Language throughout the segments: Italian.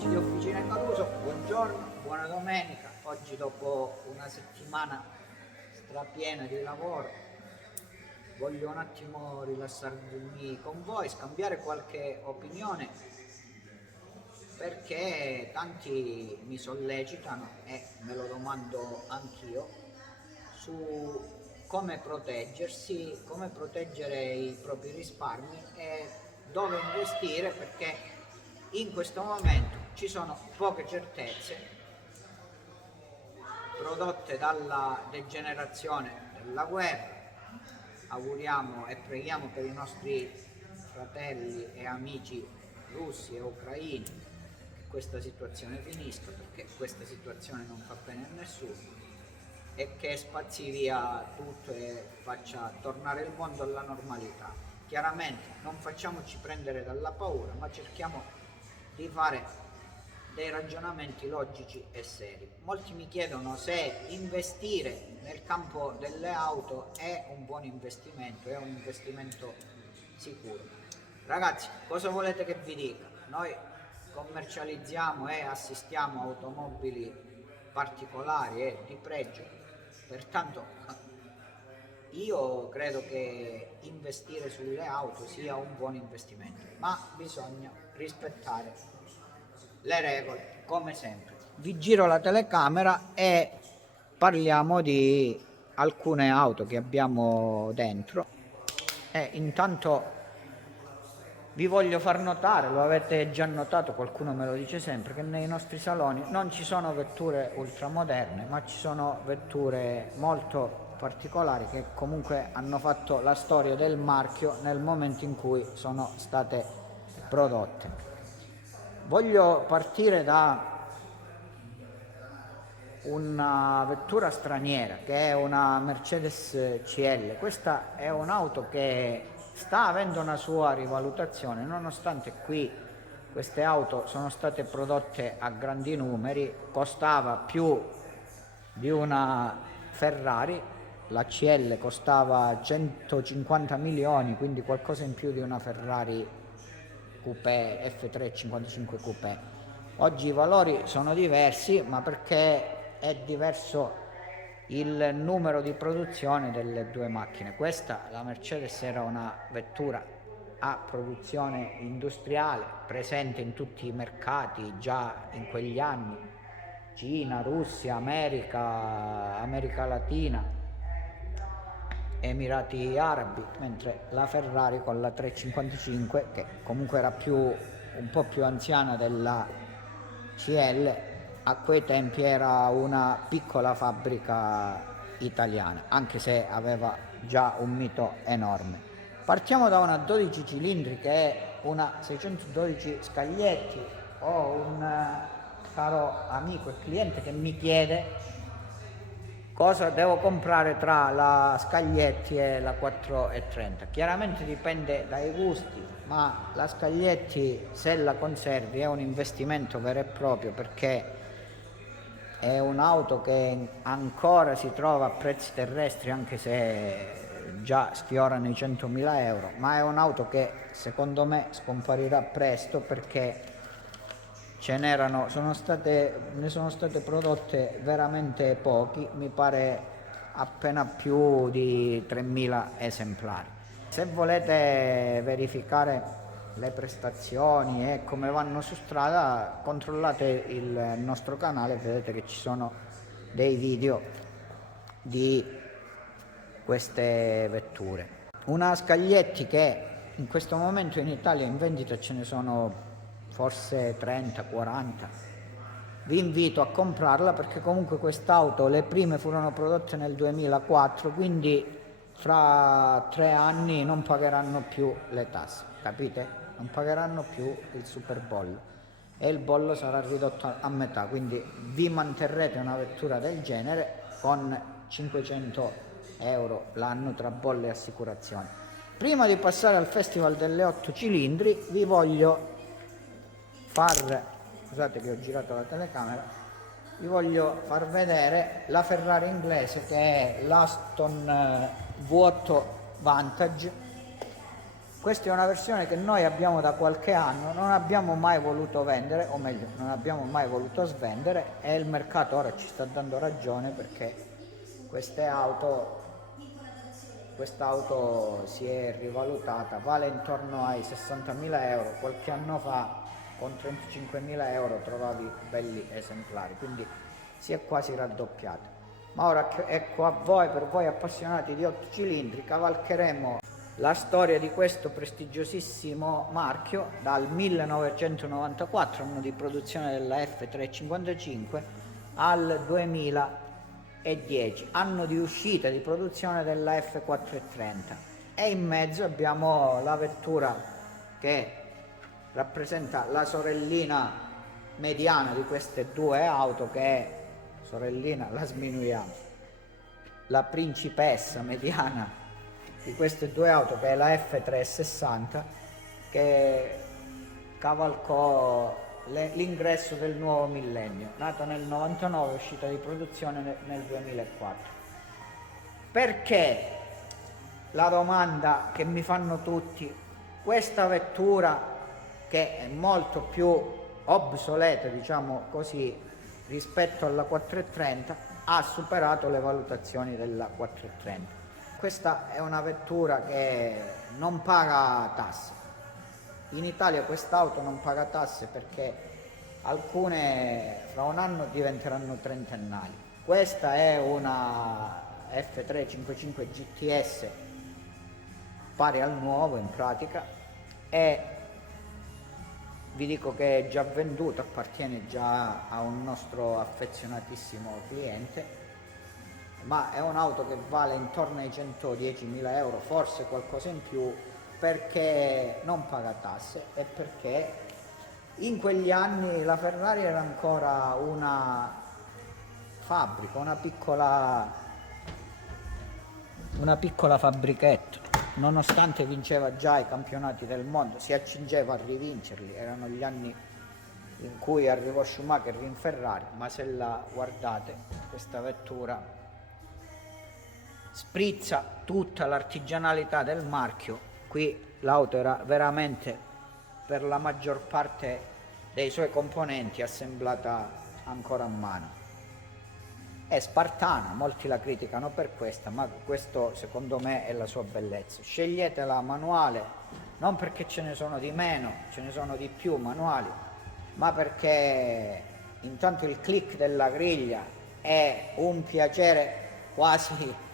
amici di Officina Caruso, buongiorno, buona domenica. Oggi dopo una settimana strapiena di lavoro voglio un attimo rilassarmi con voi, scambiare qualche opinione perché tanti mi sollecitano e me lo domando anch'io su come proteggersi, come proteggere i propri risparmi e dove investire, perché in questo momento ci sono poche certezze prodotte dalla degenerazione della guerra. Auguriamo e preghiamo per i nostri fratelli e amici russi e ucraini che questa situazione finisca, perché questa situazione non fa bene a nessuno, e che spazzi via tutto e faccia tornare il mondo alla normalità. Chiaramente non facciamoci prendere dalla paura, ma cerchiamo di fare dei ragionamenti logici e seri. Molti mi chiedono se investire nel campo delle auto è un buon investimento, è un investimento sicuro. Ragazzi, cosa volete che vi dica? Noi commercializziamo e assistiamo automobili particolari e di pregio, pertanto io credo che investire sulle auto sia un buon investimento, ma bisogna rispettare le regole, come sempre. Vi giro la telecamera e parliamo di alcune auto che abbiamo dentro e intanto vi voglio far notare, lo avete già notato, qualcuno me lo dice sempre, che nei nostri saloni non ci sono vetture ultramoderne, ma ci sono vetture molto particolari che comunque hanno fatto la storia del marchio nel momento in cui sono state prodotte. Voglio partire da una vettura straniera che è una Mercedes CL. Questa è un'auto che sta avendo una sua rivalutazione, nonostante qui queste auto sono state prodotte a grandi numeri, costava più di una Ferrari, la CL costava 150 milioni, quindi qualcosa in più di una Ferrari Coupé F3 55 Coupé. Oggi i valori sono diversi, ma perché è diverso il numero di produzione delle due macchine. Questa, la Mercedes, era una vettura a produzione industriale, presente in tutti i mercati già in quegli anni: Cina, Russia, America Latina, Emirati Arabi, mentre la Ferrari con la 355, che comunque era un po' più anziana della CL, a quei tempi era una piccola fabbrica italiana, anche se aveva già un mito enorme. Partiamo da una 12 cilindri che è una 612 Scaglietti. Ho un caro amico e cliente che mi chiede cosa devo comprare tra la Scaglietti e la 430. Chiaramente dipende dai gusti, ma la Scaglietti, se la conservi, è un investimento vero e proprio, perché è un'auto che ancora si trova a prezzi terrestri, anche se già sfiorano i 100.000 euro, ma è un'auto che secondo me scomparirà presto, perché ne sono state prodotte veramente pochi, mi pare appena più di 3.000 esemplari. Se volete verificare le prestazioni e come vanno su strada, controllate il nostro canale e vedete che ci sono dei video di queste vetture. Una Scaglietti che in questo momento in Italia in vendita ce ne sono forse 30-40. Vi invito a comprarla, perché comunque quest'auto, le prime furono prodotte nel 2004, quindi fra 3 anni non pagheranno più le tasse, capite? Non pagheranno più il superbollo e il bollo sarà ridotto a metà, quindi vi manterrete una vettura del genere con 500 euro l'anno tra bolle e assicurazione. Prima di passare al festival delle 8 cilindri vi voglio scusate che ho girato la telecamera, vi voglio far vedere la Ferrari inglese, che è l'Aston V8 Vantage, Questa è una versione che noi abbiamo da qualche anno, non abbiamo mai voluto vendere, o meglio, non abbiamo mai voluto svendere, e il mercato ora ci sta dando ragione perché quest'auto si è rivalutata, vale intorno ai 60.000 euro, qualche anno fa con 35.000 euro trovavi belli esemplari, quindi si è quasi raddoppiata. Ma ora ecco a voi, per voi appassionati di 8 cilindri, cavalcheremo la storia di questo prestigiosissimo marchio dal 1994, anno di produzione della F355, al 2010, anno di uscita di produzione della F430, e in mezzo abbiamo la vettura che rappresenta la sorellina mediana di queste due auto, che è sorellina, la sminuiamo, la principessa mediana di queste due auto, che è la F360, che cavalcò l'ingresso del nuovo millennio, nato nel 99, uscita di produzione nel 2004. Perché, la domanda che mi fanno tutti, questa vettura che è molto più obsoleta, diciamo così, rispetto alla 430, ha superato le valutazioni della 430? Questa è una vettura che non paga tasse. In Italia quest'auto non paga tasse perché alcune fra un anno diventeranno trentennali. Questa è una F355 GTS pari al nuovo in pratica, e vi dico che è già venduta, appartiene già a un nostro affezionatissimo cliente, ma è un'auto che vale intorno ai 110.000 euro, forse qualcosa in più, perché non paga tasse e perché in quegli anni la Ferrari era ancora una fabbrica, una piccola fabbrichetto, nonostante vinceva già i campionati del mondo, si accingeva a rivincerli, erano gli anni in cui arrivò Schumacher in Ferrari, ma se la guardate questa vettura sprizza tutta l'artigianalità del marchio. Qui l'auto era veramente, per la maggior parte dei suoi componenti, assemblata ancora a mano. È spartana, molti la criticano per questa, ma questo secondo me è la sua bellezza. Sceglietela manuale, non perché ce ne sono di meno, ce ne sono di più manuali, ma perché intanto il click della griglia è un piacere quasi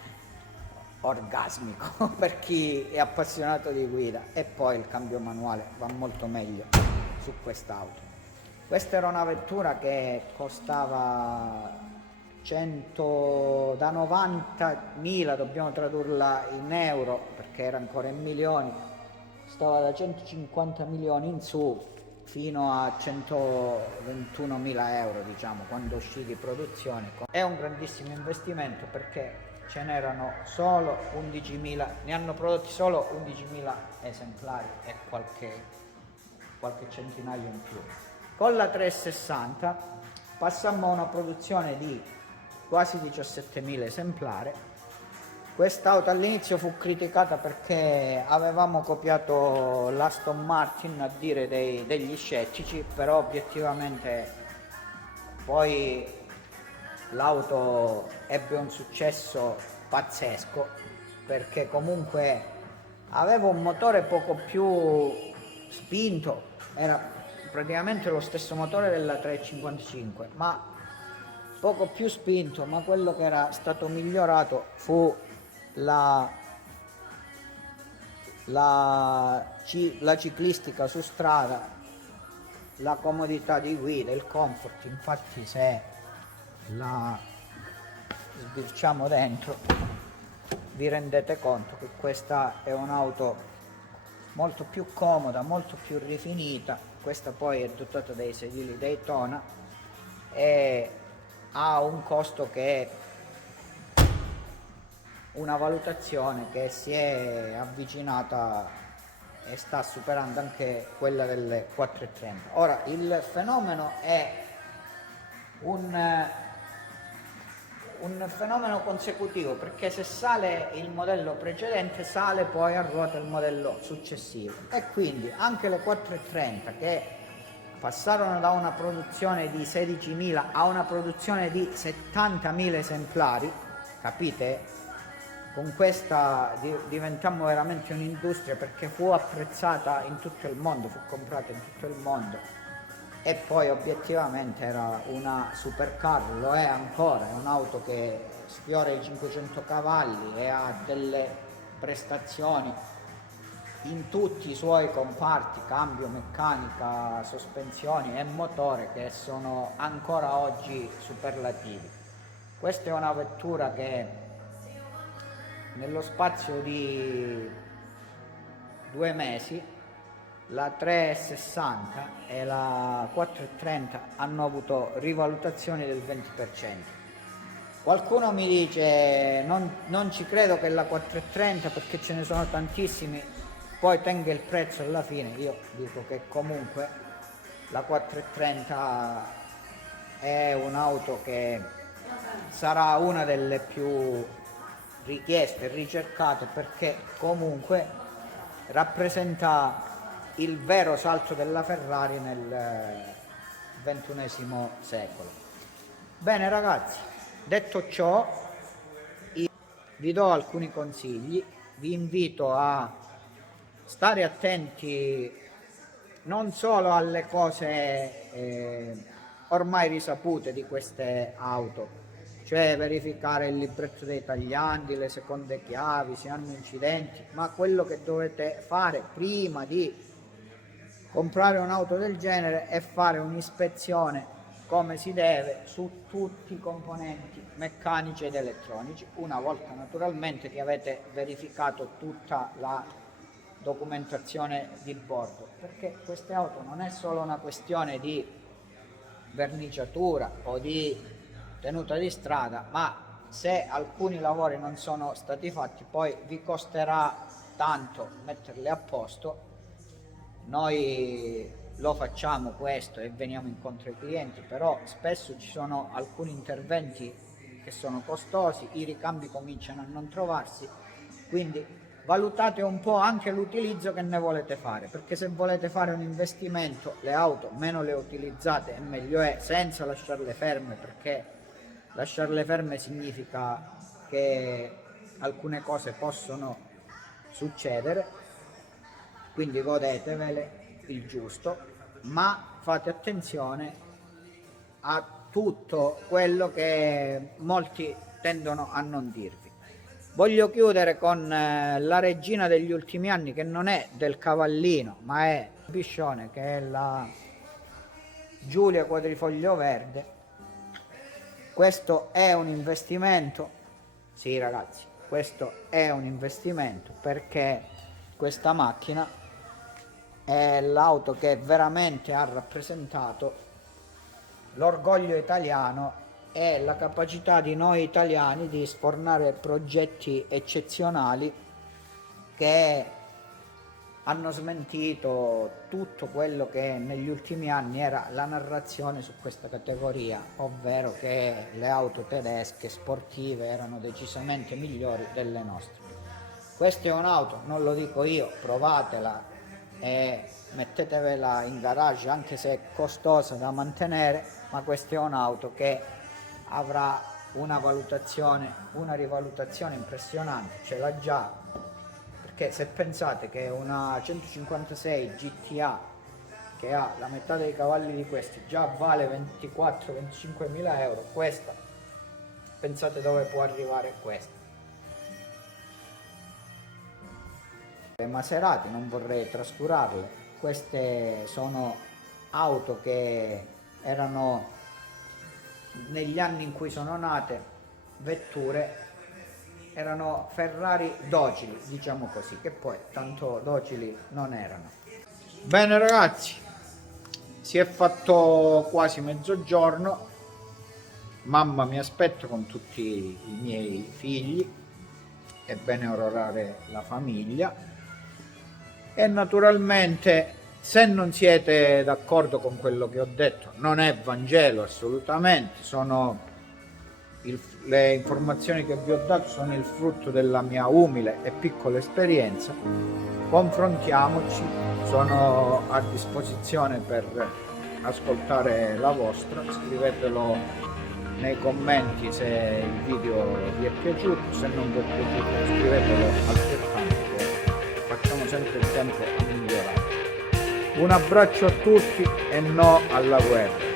orgasmico per chi è appassionato di guida, e poi il cambio manuale va molto meglio su quest'auto. Questa era una vettura che costava da 90.000, dobbiamo tradurla in euro perché era ancora in milioni, stava da 150 milioni in su fino a 121.000 euro, diciamo, quando uscì di produzione. È un grandissimo investimento perché ce n'erano solo 11.000, ne hanno prodotti solo 11.000 esemplari e qualche centinaio in più. Con la 360 passammo a una produzione di quasi 17.000 esemplari. Quest'auto all'inizio fu criticata perché avevamo copiato l'Aston Martin, a dire degli scettici, però obiettivamente poi l'auto ebbe un successo pazzesco perché comunque aveva un motore poco più spinto, era praticamente lo stesso motore della 355, ma poco più spinto, ma quello che era stato migliorato fu la ciclistica su strada, la comodità di guida, il comfort. Infatti se la sbirciamo dentro vi rendete conto che questa è un'auto molto più comoda, molto più rifinita. Questa poi è dotata dei sedili Daytona e ha un costo che è una valutazione che si è avvicinata e sta superando anche quella delle 430. Ora il fenomeno è un fenomeno consecutivo, perché se sale il modello precedente sale poi a ruota il modello successivo, e quindi anche le 430 che passarono da una produzione di 16.000 a una produzione di 70.000 esemplari, capite? Con questa diventammo veramente un'industria, perché fu apprezzata in tutto il mondo, fu comprata in tutto il mondo, e poi obiettivamente era una supercar, lo è ancora, è un'auto che sfiora i 500 cavalli e ha delle prestazioni in tutti i suoi comparti, cambio, meccanica, sospensioni e motore, che sono ancora oggi superlativi. Questa è una vettura che nello spazio di 2 mesi la 360 e la 430 hanno avuto rivalutazioni del 20%. Qualcuno mi dice non ci credo che la 430, perché ce ne sono tantissimi, poi tenga il prezzo alla fine. Io dico che comunque la 430 è un'auto che sarà una delle più richieste e ricercate, perché comunque rappresenta il vero salto della Ferrari nel XXI secolo. Bene ragazzi, detto ciò, vi do alcuni consigli, vi invito a stare attenti non solo alle cose ormai risapute di queste auto, cioè verificare il libretto dei tagliandi, le seconde chiavi, se hanno incidenti, ma quello che dovete fare prima di comprare un'auto del genere è fare un'ispezione come si deve su tutti i componenti meccanici ed elettronici, una volta naturalmente che avete verificato tutta la documentazione di bordo, perché queste auto non è solo una questione di verniciatura o di tenuta di strada, ma se alcuni lavori non sono stati fatti poi vi costerà tanto metterle a posto. Noi lo facciamo questo e veniamo incontro ai clienti, però spesso ci sono alcuni interventi che sono costosi, i ricambi cominciano a non trovarsi, quindi valutate un po' anche l'utilizzo che ne volete fare, perché se volete fare un investimento, le auto meno le utilizzate e meglio è, senza lasciarle ferme, perché lasciarle ferme significa che alcune cose possono succedere, quindi godetevele il giusto, ma fate attenzione a tutto quello che molti tendono a non dirvi. Voglio chiudere con la regina degli ultimi anni, che non è del Cavallino ma è Biscione, che è la Giulia Quadrifoglio Verde. Questo è un investimento, sì ragazzi, questo è un investimento, perché questa macchina è l'auto che veramente ha rappresentato l'orgoglio italiano e la capacità di noi italiani di sfornare progetti eccezionali che hanno smentito tutto quello che negli ultimi anni era la narrazione su questa categoria, ovvero che le auto tedesche sportive erano decisamente migliori delle nostre. Questa è un'auto, non lo dico io, provatela e mettetevela in garage, anche se è costosa da mantenere, ma questa è un'auto che avrà una valutazione, una rivalutazione impressionante, ce l'ha già, perché se pensate che una 156 GTA che ha la metà dei cavalli di questi già vale 24-25 mila euro, questa pensate dove può arrivare questa. Le Maserati non vorrei trascurarle, queste sono auto che erano negli anni in cui sono nate vetture, erano Ferrari docili, diciamo così, che poi tanto docili non erano. Bene ragazzi, si è fatto quasi mezzogiorno, mamma mi aspetta con tutti i miei figli, è bene onorare la famiglia. E naturalmente, se non siete d'accordo con quello che ho detto, non è Vangelo assolutamente, sono le informazioni che vi ho dato sono il frutto della mia umile e piccola esperienza. Confrontiamoci, sono a disposizione per ascoltare la vostra, scrivetelo nei commenti se il video vi è piaciuto, se non vi è piaciuto scrivetelo altrettanto, facciamo sempre il tempo a migliorare. Un abbraccio a tutti e no alla guerra.